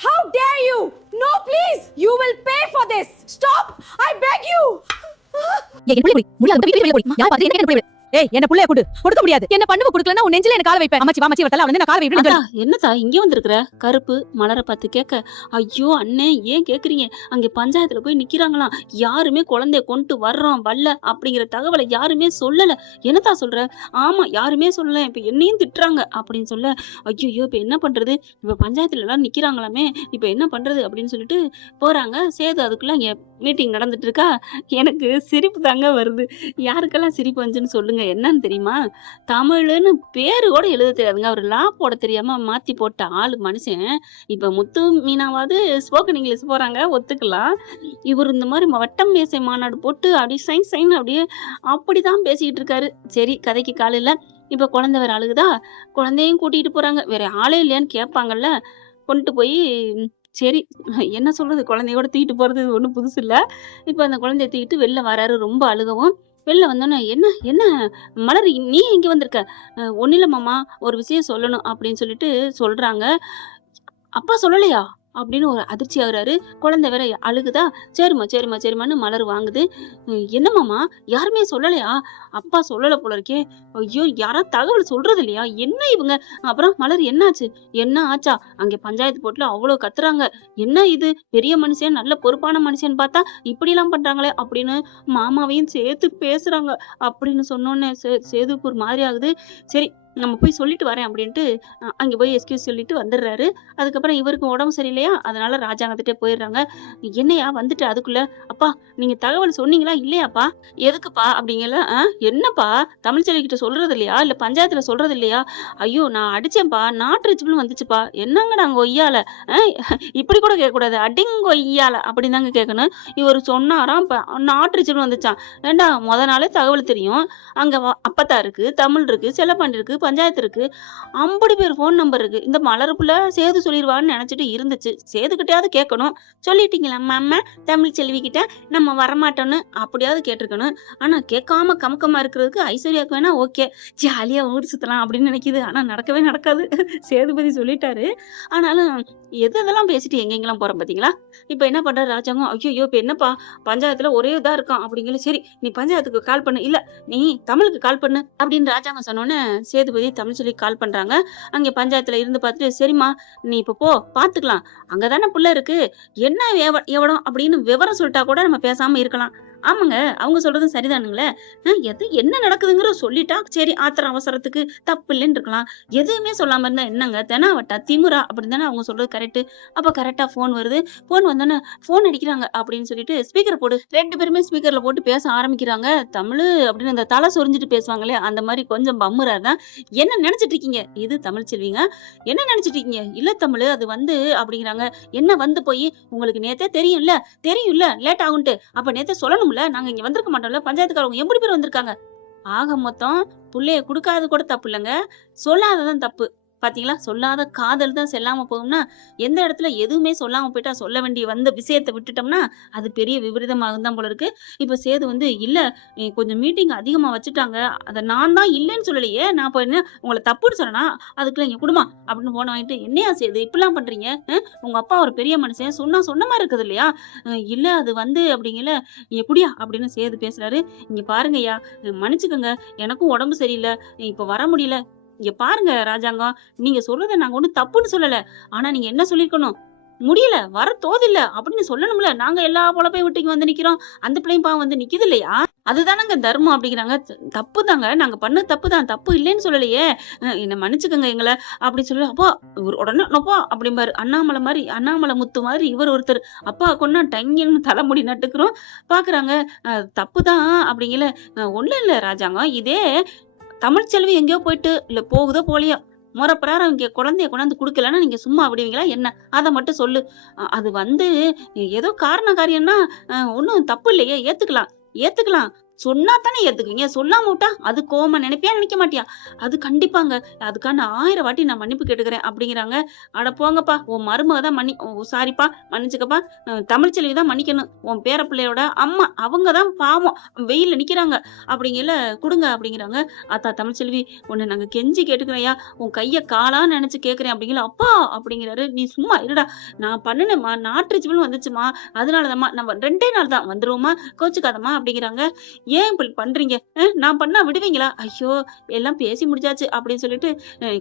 How dare you? No, please. You will pay for this. Stop. I beg you. என் புள்ள போய் முடியாது வீட்டு வெளிய போய் யார் பாத்து என்ன புள்ள ஏய் என்ன புள்ளைய கொடு கொடுக்க முடியாது என்ன பண்ணுவ கொடுக்கலனா உன் நெஞ்சில என்ன கால வைப்பேன் அம்மாச்சி வாமச்சி வரதல வந்து நான் கால வைப்பேன் அக்கா என்னதா இங்க வந்திருக்கிற கருப்பு மலரை பார்த்து கேட்க ஐயோ அண்ணே ஏன் கேக்குறீங்க அங்க பஞ்சாயத்துல போய் நிக்கிறாங்களாம் யாருமே குழந்தைய கொண்டு வர்றோம் வரல அப்படிங்கிற தகவலை யாருமே சொல்லல என்னதா சொல்ற ஆமா யாருமே சொல்லல இப்ப என்னையும் திட்டுறாங்க அப்படின்னு சொல்ல ஐயோ இப்ப என்ன பண்றது இப்ப பஞ்சாயத்துல எல்லாம் நிக்கிறாங்களாமே இப்ப என்ன பண்றது அப்படின்னு சொல்லிட்டு போறாங்க சேது அதுக்குள்ள இங்க மீட்டிங் நடந்துட்டு இருக்கா எனக்கு சிரிப்பு தாங்க வருது யாருக்கெல்லாம் சிரிப்பு வந்துச்சுன்னு சொல்லுங்க என்னன்னு தெரியுமா தமிழ்னு பேரு கூட எழுத தெரியாதுங்க அவர் லா போட தெரியாம மாத்தி போட்ட ஆளு மனுஷன் இப்ப முத்து மீனாவது ஸ்போக்கன் இங்கிலீஷ் போறாங்க ஒத்துக்கலாம் இவர் இந்த மாதிரி வட்டம் மேசை மாநாடு போட்டு அப்படியே சைன் அப்படியே அப்படிதான் பேசிக்கிட்டு இருக்காரு சரி கதைக்கு காலையில இப்ப குழந்தை வேற அழுகுதா குழந்தையும் கூட்டிட்டு போறாங்க வேற ஆளே இல்லையான்னு கேட்பாங்கல்ல கொண்டு போய் சரி என்ன சொல்றது குழந்தையோட தூக்கிட்டு போறது ஒன்றும் புதுசு இல்லை இப்போ அந்த குழந்தைய தூக்கிட்டு வெளில வராரு ரொம்ப அழுகவும் வெளில வந்தோன்னே என்ன என்ன மலர் நீ இங்க வந்திருக்க ஒன்னும் இல்லை மாமா ஒரு விஷயம் சொல்லணும் அப்படின்னு சொல்லிட்டு சொல்றாங்க அப்பா சொல்லலையா அப்படின்னு ஒரு அதிர்ச்சி ஆகுறாரு குழந்தை வேற அழுகுதா சரிம்மான்னு மலர் வாங்குது என்னமாமா யாருமே சொல்லலையா அப்பா சொல்லல போல இருக்கே ஐயோ யாரா தகவல் சொல்றது இல்லையா என்ன இவங்க அப்புறம் மலர் என்னாச்சு என்ன ஆச்சா அங்க பஞ்சாயத்து போட்டுல அவ்வளவு கத்துறாங்க என்ன இது பெரிய மனுஷன் நல்ல பொறுப்பான மனுஷன் பார்த்தா இப்படி எல்லாம் பண்றாங்களே அப்படின்னு மாமாவையும் சேர்த்து பேசுறாங்க அப்படின்னு சொன்னோன்னே சேதுக்கு ஒரு மாதிரி ஆகுது சரி நம்ம போய் சொல்லிட்டு வரேன் அப்படின்ட்டு அங்கே போய் எஸ்கியூஸ் சொல்லிட்டு வந்துடுறாரு அதுக்கப்புறம் இவருக்கு உடம்பு சரியில்லையா அதனால ராஜாங்கத்திட்டே போயிடுறாங்க என்னையா வந்துட்டு அதுக்குள்ள அப்பா நீங்க தகவல் சொன்னீங்களா இல்லையாப்பா எதுக்குப்பா அப்படிங்கல என்னப்பா தமிழ்ச்செல்வி கிட்ட சொல்றது இல்லையா இல்ல பஞ்சாயத்துல சொல்றது இல்லையா ஐயோ நான் அடிச்சேன்ப்பா நாட்டு வந்துச்சுப்பா என்னங்கடா அங்க ஒய்யால இப்படி கூட கேட்கக்கூடாது அடிங்க ஒய்யால அப்படின்னு தாங்க கேட்கணும் இவர் சொன்னாராம் நாட்டு வந்துச்சான் ஏண்டா முத நாளே தகவல் தெரியும் அங்க அப்பத்தா இருக்கு தமிழ் இருக்கு செல்லப்பாண்டி இருக்கு பஞ்சாயத்து இருக்கு 50 பேர் போன் நம்பர் இருக்கு இந்த மலருக்குள்ள சேது சொல்லிடுவான்னு நினைச்சிட்டு இருந்துச்சு சேதுகிட்டயாவது கேட்கணும் சொல்லிட்டீங்களா அம்மா தமிழ் செல்வி கிட்ட நம்ம வரமாட்டோம்னு அப்படியாவது கேட்டிருக்கணும் ஆனா கேட்காம கமக்கமா இருக்கிறதுக்கு ஐஸ்வர்யாவுக்கு வேணா ஓகே ஜாலியா ஊர் சுத்தலாம் அப்படின்னு நினைக்குது ஆனா நடக்கவே நடக்காது சேதுபதி சொல்லிட்டாரு ஆனாலும் எதெல்லாம் பேசிட்டு எங்கெங்கெல்லாம் போறோம் பாத்தீங்களா இப்ப என்ன பண்ற ராஜாங்கம் ஐயோ இப்ப என்னப்பா பஞ்சாயத்துல ஒரே இதா இருக்கான் அப்படிங்கிற சரி நீ பஞ்சாயத்துக்கு கால் பண்ணு இல்ல நீ தமிழுக்கு கால் பண்ணு அப்படின்னு ராஜாங்கம் சொன்னோன்னு சேதுபதி தமிழ் சொல்லி கால் பண்றாங்க அங்க பஞ்சாயத்துல இருந்து பார்த்துட்டு சரிம்மா நீ இப்ப போ பாத்துக்கலாம் அங்கதானே புள்ள இருக்கு என்ன எவடம் அப்படின்னு விவரம் சொல்லிட்டா கூட நம்ம பேசாம இருக்கலாம் ஆமாங்க அவங்க சொல்றதும் சரிதானுங்களே எது என்ன நடக்குதுங்கிற சொல்லிட்டா சரி ஆத்திரம் அவசரத்துக்கு தப்பு இல்லைன்னு இருக்கலாம் எதுவுமே சொல்லாம இருந்தா என்னங்க தெனாவட்டா திமுறா அப்படின்னு தானே அவங்க சொல்றது கரெக்ட் அப்ப கரெக்டா போன் வருது போன் வந்தோன்னே போன் அடிக்கிறாங்க அப்படின்னு சொல்லிட்டு ஸ்பீக்கர் போடு 2 பேருமே ஸ்பீக்கர்ல போட்டு பேச ஆரம்பிக்கிறாங்க தமிழ் அப்படின்னு அந்த தலை சொரிஞ்சிட்டு பேசுவாங்களே அந்த மாதிரி கொஞ்சம் பம்முறா தான் என்ன நினைச்சிட்டு இருக்கீங்க இது தமிழ் செல்விங்க என்ன நினைச்சிட்டு இருக்கீங்க இல்ல தமிழ் அது வந்து அப்படிங்கிறாங்க என்ன வந்து போய் உங்களுக்கு நேத்தே தெரியும்ல லேட் ஆகும்ட்டு அப்ப நேத்தே சொல்லணும் நாங்க இங்க வந்திருக்க மாட்டோம்ல பஞ்சாயத்துக்காரங்க 80 பேர் வந்திருக்காங்க ஆக மொத்தம் புள்ளைய கொடுக்காது கூட தப்பு இல்லைங்க சொல்லாததான் தப்பு பாத்தீங்களா சொல்லாத காதல் தான் செல்லாம போகும்னா எந்த இடத்துல எதுவுமே சொல்லாம போயிட்டா சொல்ல வேண்டிய வந்த விஷயத்தை விட்டுட்டோம்னா அது பெரிய விபரீதமாகும் தான் போல இருக்கு இப்ப சேது வந்து இல்ல கொஞ்சம் மீட்டிங் அதிகமா வச்சுட்டாங்க அதை நான் தான் இல்லைன்னு சொல்லலையே நான் இப்போ என்ன உங்களை தப்புன்னு சொன்னா அதுக்குள்ள எங்க குடும்பம் அப்படின்னு போன வாங்கிட்டு என்னையா சேது இப்படிலாம் பண்றீங்க உங்க அப்பா ஒரு பெரிய மனுஷன் சொன்ன மாதிரி இருக்குது இல்லையா இல்ல அது வந்து அப்படிங்கல நீங்க குடியா அப்படின்னு சேது பேசுறாரு இங்க பாருங்கய்யா மன்னிச்சுக்கோங்க எனக்கும் உடம்பு சரியில்லை இப்ப வர முடியல இங்க பாருங்க ராஜாங்கம் நீங்க சொல்றத நாங்க ஒண்ணு தப்புன்னு சொல்லல ஆனா நீங்க என்ன சொல்லிருக்கணும் முடியல வர தோதில்ல அப்படின்னு சொல்லணும்ல நாங்க எல்லா பொழப்பையும் விட்டு வந்து நிக்கிறோம் அந்த பிள்ளையும் பாவம் வந்து நிக்குது இல்லையா அதுதானங்க தர்மம் அப்படிங்கிறாங்க தப்பு தாங்க நாங்க பண்ண தப்பு தான் தப்பு இல்லைன்னு சொல்லலையே என்ன மன்னிச்சுக்கோங்க எங்களை அப்படி சொல்லி அப்பா உடனே நப்பா அப்படிம்பாரு அண்ணாமலை முத்து மாதிரி இவர் ஒருத்தர் அப்பா கொண்டா டங்கின்னு தலைமுடி நட்டுக்கிறோம் பாக்குறாங்க தப்பு தான் அப்படிங்கல ஒண்ணும் இல்ல ராஜாங்கம் இதே தமிழ்ச்செல்வி எங்கேயோ போயிட்டு இல்ல போகுதோ போலியோ முறை பிரகாரம் இங்க குழந்தைய கொண்டாந்து குடுக்கலன்னா நீங்க சும்மா விடுவீங்களா என்ன அதை மட்டும் சொல்லு அது வந்து ஏதோ காரியம்னா ஒன்னும் தப்பு இல்லையே ஏத்துக்கலாம் சொன்னா தானே ஏத்துக்குவீங்க, சொல்லாம விட்டா அது கோவமா நினைப்பியா நினைக்க மாட்டியா? அது கண்டிப்பாங்க, அதுக்கான 1000 வாட்டி நான் மன்னிப்பு கேட்டுக்கிறேன் அப்படிங்கிறாங்க. அட போங்கப்பா, உன் மருமக தான் சாரிப்பா, மன்னிச்சுக்கப்பா, தமிழ்ச்செல்வி தான் மன்னிக்கணும், உன் பேர பிள்ளையோட அம்மா அவங்க தான் பாவம் வெயில்ல நிக்கிறாங்க அப்படிங்கல, கொடுங்க அப்படிங்கிறாங்க. ஆத்தா தமிழ்ச்செல்வி உன்னை நாங்க கெஞ்சி கேட்டுக்கிறேன்யா, உன் கைய காலா நினைச்சு கேக்குறேன் அப்படிங்கல. அப்பா அப்படிங்கிறாரு. நீ சும்மா இருடா, நான் பண்ணுனேம்மா, நாட்ரிச்சுவல் வந்துச்சுமா, அதனாலதாம்மா, நம்ம 2 நாள் தான் வந்துருவோமா, கோச்சுக்காதம்மா அப்படிங்கிறாங்க. ஏன் இப்படி பண்றீங்க, நான் பண்ணா விடுவீங்களா? ஐயோ எல்லாம் பேசி முடிச்சாச்சு அப்படின்னு சொல்லிட்டு,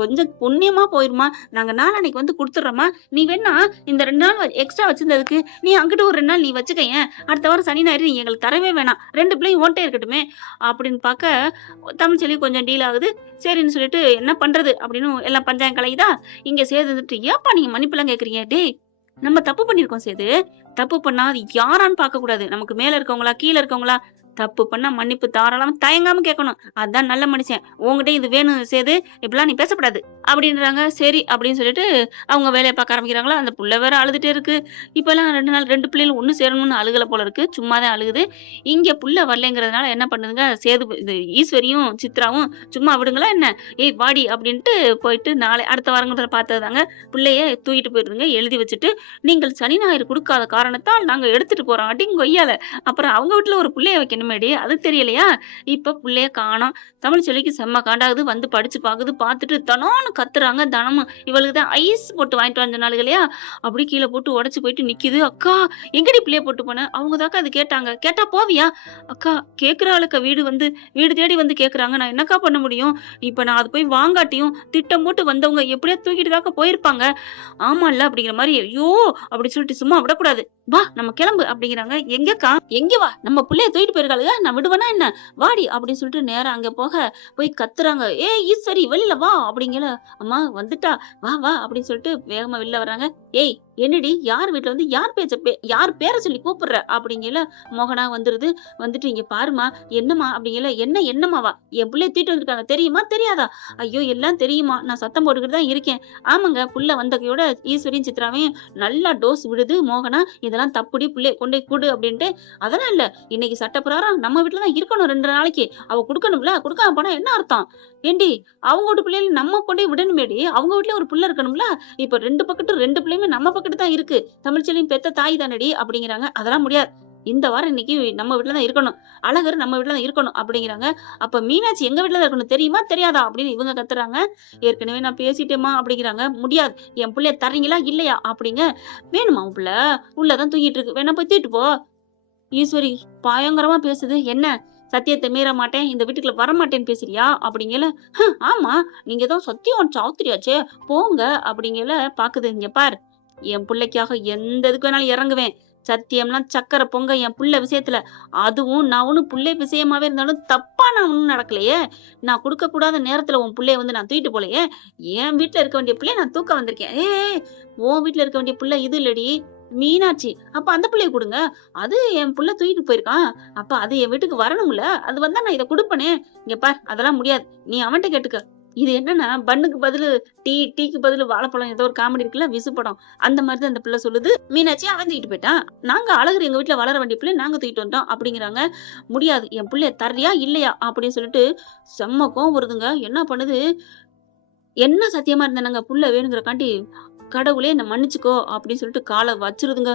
கொஞ்சம் புண்ணியமா போயிருமா, நாங்க நாளான்னைக்கு வந்து கொடுத்துட்றோமா, நீ வேணா இந்த 2 நாள் எக்ஸ்ட்ரா வச்சிருந்ததுக்கு நீ அங்கிட்டு ஒரு 2 நாள் நீ வச்சுக்கயேன், அடுத்த வாரம் சனி ஞாயிறு நீ எங்களுக்கு தரவே வேணாம், 2 பிள்ளையும் ஓட்டே இருக்கட்டுமே அப்படின்னு பார்க்க தமிழ்ச்செல்வி கொஞ்சம் டீல் ஆகுது. சரின்னு சொல்லிட்டு என்ன பண்றது அப்படின்னு எல்லாம் பஞ்சாயம் கலையுதா. இங்க சேர்ந்துட்டு ஏப்பா நீங்க மன்னிப்புலாம் கேக்குறீங்க, டேய் நம்ம தப்பு பண்ணிருக்கோம் சேது, தப்பு பண்ணா அது யாரான்னு பார்க்க கூடாது, நமக்கு மேல இருக்கவங்களா கீழே இருக்கவங்களா, தப்பு பண்ணா மன்னிப்பு தாராளமா தயங்காம கேட்கணும், அதான் நல்ல மனுஷன். உங்ககிட்ட இது வேணும் சேது, இப்பெல்லாம் நீ பேசப்படாது அப்படின்றாங்க. சரி அப்படின்னு சொல்லிட்டு அவங்க வேலையை பார்க்க ஆரம்பிக்கிறாங்களா. அந்த புள்ள வேற அழுதுட்டே இருக்கு. இப்பெல்லாம் 2 நாள் 2 பிள்ளைகளும் ஒண்ணு சேரணும்னு அழுகல போல இருக்கு, சும்மாதான் அழுகுது. இங்க புள்ள வரலைங்கிறதுனால என்ன பண்ணுதுங்க, சேது இது ஈஸ்வரியும் சித்ராவும் சும்மா விடுங்களா என்ன, ஏய் வாடி அப்படின்ட்டு போயிட்டு நாளை அடுத்த வாரங்கிறத பார்த்ததுதாங்க. பிள்ளைய தூக்கிட்டு போயிருதுங்க, எழுதி வச்சுட்டு, நீங்கள் சனி ஞாயிறு கொடுக்காத காரணத்தால் நாங்க எடுத்துட்டு போறோம் அடிங்க கொய்யால. அப்புறம் அவங்க வீட்டுல ஒரு பிள்ளைய வைக்கணுமேடி, அது தெரியலையா? இப்ப பிள்ளைய காணோம். தமிழ்ச்செல்விக்கு செம்ம காண்டாகுது. வந்து படிச்சு பாக்குது, பார்த்துட்டு தனோன்னு கத்துறாங்க. தனமும் இவளுக்கு தான் ஐஸ் போட்டு வாங்கிட்டு வந்த நாளுங்க இல்லையா, அப்படி கீழே போட்டு உடைச்சு போயிட்டு நிக்குது. அக்கா எங்கடி பிள்ளைய போட்டு போன, அவங்க தாக்கா அது கேட்டாங்க. கேட்டா போவியா? அக்கா கேக்குறாளுக்க, வீடு தேடி வந்து கேக்குறாங்க, நான் என்னக்கா பண்ண முடியும்? இப்ப நான் அது போய் வாங்காட்டியும் திட்டம் போட்டு வந்தவங்க எப்படியா தூக்கிட்டு தாக்க போயிருப்பாங்க. ஆமா இல்ல அப்படிங்கிற மாதிரி, ஐயோ அப்படி சொல்லிட்டு சும்மா விடக்கூடாது, வா நம்ம கிளம்பு அப்படிங்கிறாங்க. எங்கக்கா? எங்க வா, நம்ம பிள்ளைய தூக்கிட்டு போயிருக்காளுங்க, நான் விடுவேனா என்ன, வாடி அப்படின்னு சொல்லிட்டு நேரம் அங்க போய் கத்துறாங்க. ஏ ஈஸ்வரி வெளியில வா அப்படிங்கிற. அம்மா வந்துட்டா, வா வா அப்படின்னு சொல்லிட்டு வேகமா வெளில வராங்க. ஏய் என்னடி, யார் வீட்டுல வந்து யார் பேரை சொல்லி கூப்பிடுற அப்படிங்கல. மோகனா வந்துருது. வந்துட்டு இங்க பாருமா, என்னமா அப்படிங்கல. என்னமாவா, என் பிள்ளைய தூக்கிட்டு வந்திருக்காங்க, தெரியுமா தெரியாதா? ஐயோ எல்லாம் தெரியுமா, நான் சத்தம் போட்டுக்கிட்டு தான் இருக்கேன். ஆமாங்க, புள்ள வந்தகையோட ஈஸ்வரியும் சித்ராவையும் நல்லா டோஸ் விடுது மோகனா, இதெல்லாம் தப்புடி, பிள்ளைய கொண்டு கூடு அப்படின்ட்டு. அதெல்லாம் இல்ல, இன்னைக்கு சட்டப்பிரகாரம் நம்ம வீட்டுலதான் இருக்கணும் 2 நாளைக்கு, அவ குடுக்கணும்ல, குடுக்காம போனா என்ன அர்த்தம்? ஏண்டி அவங்க வீட்டு பிள்ளைல நம்ம கொண்டே விடணுமேடி, அவங்க வீட்டுல ஒரு புள்ள இருக்கணும்ல. இப்ப 2 பக்கத்து 2 பிள்ளையுமே நம்ம பக்கத்து தான் இருக்கு, தமிழ்ச்செல்வியும் பெத்த தாய் தானடி அப்படிங்கிறாங்க. அதெல்லாம் முடியாது, இந்த வாரம் இன்னைக்கு நம்ம வீட்டுல தான் இருக்கணும், அழகர் நம்ம வீட்டுல தான் இருக்கணும் அப்படிங்கிறாங்க. அப்ப மீனாட்சி எங்க வீட்டுல தான் இருக்கணும், தெரியுமா தெரியாதா அப்படின்னு இவங்க கத்துறாங்க. ஏற்கனவே நான் பேசிட்டேமா அப்படிங்கிறாங்க. முடியாது, என் பிள்ளைய தரீங்களா இல்லையா அப்படிங்க. வேணுமா உன் பிள்ளை, உள்ளதான் தூங்கிட்டு இருக்கு, வேணா போய் தூக்கிட்டு போ. ஈஸ்வரி பயங்கரமா பேசுது. என்ன சத்தியத்தை மீற மாட்டேன், இந்த வீட்டுக்குள்ள வரமாட்டேன்னு பேசுறியா அப்படிங்கல. ஆமா, நீங்க தான் சத்தியம் சாவுத்திரியாச்சே, போங்க அப்படிங்கல. பாக்குது. இங்க பார், என் பிள்ளைக்காக எந்த இதுக்கு வேணாலும் இறங்குவேன், சத்தியம்லாம் சக்கரை பொங்க என் புள்ள விஷயத்துல. அதுவும் நான் ஒன்னும் பிள்ளை விஷயமாவே இருந்தாலும் தப்பா நான் ஒன்னும் நடக்கலையே, நான் கொடுக்க கூடாத நேரத்துல உன் பிள்ளைய வந்து நான் தூக்கிட்டு போலையே, என் வீட்டுல இருக்க வேண்டிய பிள்ளைய நான் தூக்க வந்திருக்கேன். உன் வீட்டுல இருக்க வேண்டிய பிள்ளை இது இல்லடி மீனாட்சி, அப்ப அந்த பிள்ளைய கொடுங்க, அது என் புள்ள தூக்கிட்டு போயிருக்கான், அப்ப அது என் வீட்டுக்கு வரணும்ல, அது வந்தா நான் இதை கொடுப்பனே. இங்க பார், அதெல்லாம் முடியாது, நீ அவன்கிட்ட கேட்டுக்க. இது என்னன்னா, பண்ணுக்கு பதிலு டீக்கு பதிலு வாழைப்பழம், ஏதோ ஒரு காமெடி இருக்குல்ல விசு படம், அந்த மாதிரிதான் அந்த பிள்ளை சொல்லுது. மீனாட்சி அவன் தூக்கிட்டு போயிட்டான், நாங்க அழகர் எங்க வீட்டுல வளர வேண்டிய பிள்ளை நாங்க தூக்கிட்டு வந்தோம் அப்படிங்கிறாங்க. முடியாது, என் பிள்ளைய தர்றியா இல்லையா அப்படின்னு சொல்லிட்டு செம்ம கோவம் வருதுங்க. என்ன பண்ணுது, என்ன சத்தியமா இருந்தாங்க புள்ள வேணுங்கிறக்காண்டி, கடவுளே என்ன மன்னிச்சுக்கோ அப்படின்னு சொல்லிட்டு காலை வச்சிருதுங்க.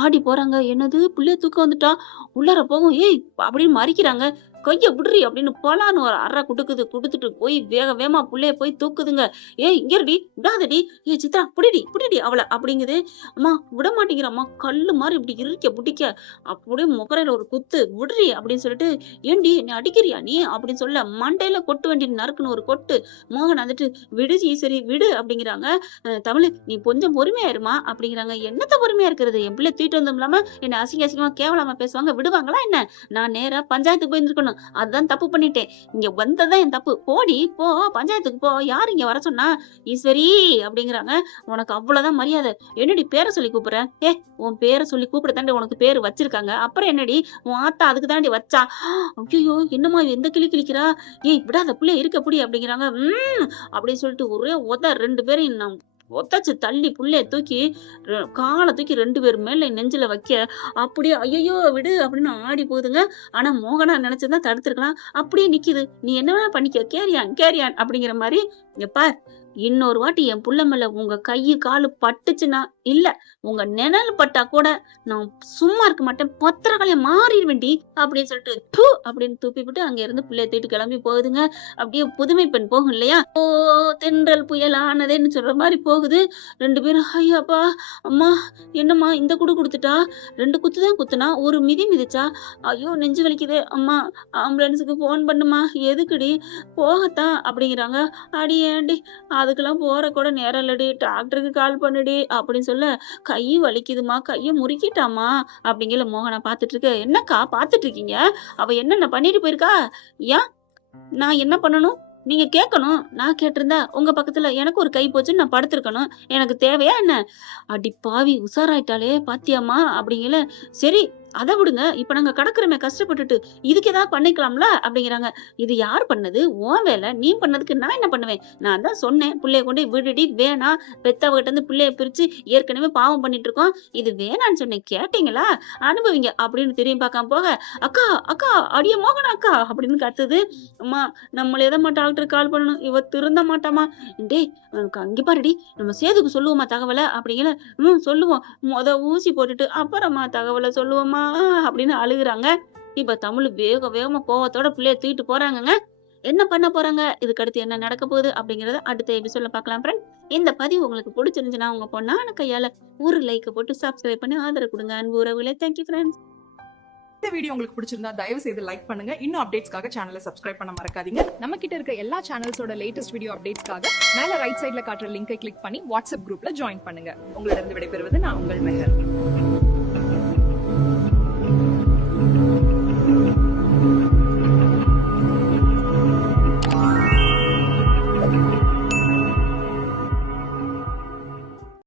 ஆடி போறாங்க. என்னது புள்ளைய தூக்க வந்துட்டா, உள்ளார போகும், ஏய் அப்படின்னு மறிக்கிறாங்க. கைய விடுறி அப்படின்னு போலான்னு ஒரு அற குடுத்துட்டு போய் வேகமா புள்ளைய போய் தூக்குதுங்க. ஏய் இங்கடி விடாதடி, ஏ சித்ரா புடிடி அவளை அப்படிங்குது. அம்மா விட மாட்டேங்கிறம்மா, கல்லு மாதிரி இப்படி இருக்க பிடிக்க, அப்படியே முகரையில ஒரு குத்து, விடுறி அப்படின்னு சொல்லிட்டு. ஏண்டி நீ அடிக்கிறியா நீ அப்படின்னு சொல்ல, மண்டையில கொட்டு வேண்டி நறுக்குன்னு ஒரு கொட்டு. மோகன் வந்துட்டு விடு ஈஸ்வரி விடு அப்படிங்கிறாங்க. தமிழ் நீ கொஞ்சம் பொறுமையாயிருமா அப்படிங்கிறாங்க. என்னத்த பொறுமையா இருக்கிறது, என் பிள்ளை தூக்கிட்டு வந்தோம் இல்லாம என்ன அசிங்கமா கேவலமா பேசுவாங்க, விடுவாங்களா என்ன? நான் நேரா பஞ்சாயத்துக்கு போயிருந்துருக்கணும், அதான் தப்பு பண்ணிட்டேன், இங்க வந்ததான் என் தப்பு, போடி போ பஞ்சாயத்துக்கு போ, யாரு இங்க வர சொன்னா, ஈஸ்வரி அப்படிங்கிறாங்க. உனக்கு அவ்வளவுதான் மரியாதை, என்னடி பேரை சொல்லி கூப்பிடுற, உன் பேரை சொல்லி கூப்பிட தாண்டி உனக்கு பேரு வச்சிருக்காங்க, அப்புறம் என்னடி உன் ஆத்தா அதுக்கு தாண்டி வச்சா. ஐயோ என்னமா எந்த கிளிக்கிறா, ஏய் விடாத புள்ளைய இருக்க புடி அப்படிங்கிறாங்க. அப்படின்னு சொல்லிட்டு ஒரே 2 பேரையும் நான் ஒத்தாச்சு தள்ளி புள்ளைய தூக்கி காலை தூக்கி 2 பேர் மேல நெஞ்சில வைக்க அப்படியே ஐயோ விடு அப்படின்னு ஆடி போகுதுங்க. ஆனா மோகனா நினைச்சதான் தடுத்திருக்கலாம். அப்படியே நிக்குது. நீ என்ன வேணா பண்ணிக்க, கேரியான் அப்படிங்கிற மாதிரி. இங்க பார், இன்னொரு வாட்டி என் புள்ள மேல உங்க கையு காலு பட்டுச்சுன்னா, இல்ல உங்க நிழல் பட்டா கூட நான் சும்மா இருக்க மாட்டேன், பத்திரக்காளிய மாறிடுவேண்டி அப்படின்னு சொல்லிட்டு தூ அப்படின்னு துப்பி விட்டு அங்க இருந்து புள்ளைய தூக்கிட்டு கிளம்பி போகுதுங்க. அப்படியே புதுமை பெண் போகும் இல்லையா, ஓ தென்றல் புயல் ஆனதேன்னு சொல்ற மாதிரி போகுது. 2 பேரும் ஐயாப்பா அம்மா என்னம்மா இந்த குடு கொடுத்துட்டா, 2 குத்து தான் குத்துனா, ஒரு மிதி மிதிச்சா, ஐயோ நெஞ்சு வலிக்குது அம்மா, ஆம்புலன்ஸுக்கு போன் பண்ணுமா, எதுக்குடி, போகத்தான் அப்படிங்கிறாங்க. அடி ஏண்டி அதுக்கெல்லாம் போற கூட நேரம் இல்லடி, டாக்டருக்கு கால் பண்ணுடி அப்படின்னு சொல்ல, கை வலிக்குதுமா, கைய முறுக்கிட்டாமா அப்படிங்கிற மோகனா பாத்துட்டு இருக்கு. என்னக்கா பாத்துட்டு இருக்கீங்க, அவ என்னென்ன பண்ணிட்டு போயிருக்கா, ஏன் நான் என்ன பண்ணணும் நீங்க கேட்கணும். நான் கேட்டிருந்தா உங்க பக்கத்துல எனக்கு ஒரு கை போச்சுன்னு நான் படுத்திருக்கணும், எனக்கு தேவையா என்ன? அடி பாவி உஷாராயிட்டாலே பாத்தியாமா அப்படிங்கல. சரி அதை விடுங்க, இப்ப நாங்க கிடக்குறோமே கஷ்டப்பட்டுட்டு, இதுக்கு ஏதாவது பண்ணிக்கலாம்ல அப்படிங்கிறாங்க. இது யார் பண்ணது, உன் வேலை, நீ பண்ணதுக்கு நான் என்ன பண்ணுவேன்? நான் தான் சொன்னேன் புள்ளைய கொண்டு விடுடி, வேணா பெத்தவகிட்ட இருந்து புள்ளைய பிரிச்சு ஏற்கனவே பாவம் பண்ணிட்டு இருக்கோம், இது வேணான்னு சொன்னேன், கேட்டீங்களா, அனுபவிங்க அப்படின்னு திரும்பி பார்க்காம போக, அக்கா அக்கா அடிய மோகனா அக்கா அப்படின்னு கத்துது. அம்மா நம்மள எதம்மா டாக்டருக்கு கால் பண்ணணும், இவ திருந்த மாட்டாமா, டேய் அங்க பாருடி, நம்ம சேதுக்கு சொல்லுவோமா தகவலை அப்படிங்கிற. சொல்லுவோம், ஊசி போட்டுட்டு அப்புறமா தகவலை சொல்லுவோமா அப்படின்னு அழுகுறாங்க. இப்ப தமிழ் வேக வேகமா கோவத்தோட பிள்ளைய தூக்கிட்டு போறாங்கங்க. என்ன பண்ண போறாங்க, இதுக்கு அடுத்து என்ன நடக்க போகுது அப்படிங்கறத அடுத்த எபிசோட்ல பார்க்கலாம் ஃப்ரெண்ட். இந்த பதிவு உங்களுக்கு பிடிச்சிருந்துச்சுன்னா உங்க பொண்ணான கையால ஒரு லைக் போட்டு சப்ஸ்கிரைப் பண்ணி ஆதரவு கொடுங்க அன்பு உறவுகளே. Thank you friends. இந்த வீடியோ உங்களுக்கு பிடிச்சிருந்தா தயவு செய்து லைக் பண்ணுங்க. இன்னும் அப்டேட்ஸ்க்காக சேனலை சப்ஸ்கிரைப் பண்ண மறக்காதீங்க. நம்ம கிட்ட இருக்க எல்லா சேனல்ஸோட லேட்டஸ்ட் வீடியோ அப்டேட்ஸ்க்காக மேல ரைட் சைடுல காட்டுற லிங்கை கிளிக் பண்ணி வாட்ஸ்அப் குரூப்ல ஜாயின் பண்ணுங்க. உங்களிடம் விடைபெறுவது நான் உங்கள் மெஹர்.